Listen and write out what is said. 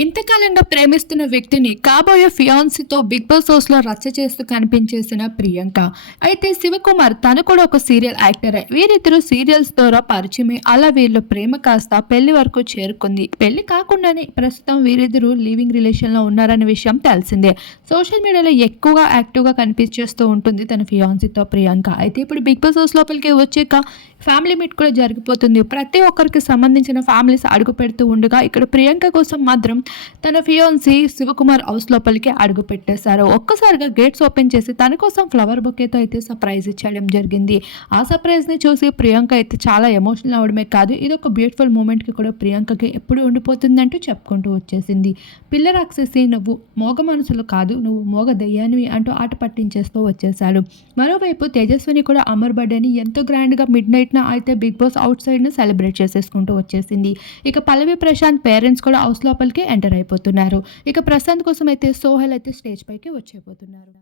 ఇంతకాలంగా ప్రేమిస్తున్న వ్యక్తిని కాబోయే ఫియాన్సీతో బిగ్ బాస్ హౌస్లో రచ్చ చేస్తూ కనిపించేసిన ప్రియాంక. అయితే శివకుమార్ తను కూడా ఒక సీరియల్ యాక్టర్. వీరిద్దరు సీరియల్స్ ద్వారా పరిచయమే అలా వీళ్ళ ప్రేమ కాస్త పెళ్ళి వరకు చేరుకుంది. పెళ్ళి కాకుండానే ప్రస్తుతం వీరిద్దరు లివింగ్ రిలేషన్లో ఉన్నారనే విషయం తెలిసిందే. సోషల్ మీడియాలో ఎక్కువగా యాక్టివ్గా కనిపించేస్తూ ఉంటుంది తన ఫియాన్సీతో ప్రియాంక. అయితే ఇప్పుడు బిగ్ బాస్ హౌస్ లోపలికి వచ్చాక ఫ్యామిలీ మీట్ కూడా జరిగిపోతుంది. ప్రతి ఒక్కరికి సంబంధించిన ఫ్యామిలీస్ అడుగు పెడుతూ ఉండగా ఇక్కడ ప్రియాంక కోసం మాత్రం తన ఫియోన్సీ శివకుమార్ హౌస్ లోపలికి అడుగు పెట్టేశారు ఒక్కసారిగా గేట్స్ ఓపెన్ చేసి తన కోసం ఫ్లవర్ బొకేతో అయితే సర్ప్రైజ్ ఇచ్చేయడం జరిగింది. ఆ సర్ప్రైజ్ని చూసి ప్రియాంక అయితే చాలా ఎమోషనల్ అవడమే కాదు ఇది ఒక బ్యూటిఫుల్ మూమెంట్కి కూడా ప్రియాంకకి ఎప్పుడు ఉండిపోతుందంటూ చెప్పుకుంటూ వచ్చేసింది. పిల్ల రాక్షసి నువ్వు మోగ మనసులు కాదు నువ్వు మోగ దయ్యానివి అంటూ ఆట పట్టించేస్తూ వచ్చేసాడు మరోవైపు తేజస్విని కూడా అమర్ బర్త్డేని ఎంతో గ్రాండ్గా మిడ్ నైట్న అయితే బిగ్ బాస్ అవుట్ సైడ్ను సెలబ్రేట్ చేసేసుకుంటూ వచ్చేసింది. ఇక పల్లవి ప్రశాంత్ పేరెంట్స్ కూడా హౌస్ లోపలికి ఎంటర్ అయిపోతున్నారు. ఇక ప్రశాంత్ కోసం అయితే సోహెల్ అయితే స్టేజ్ పైకి వచ్చేపోతున్నారు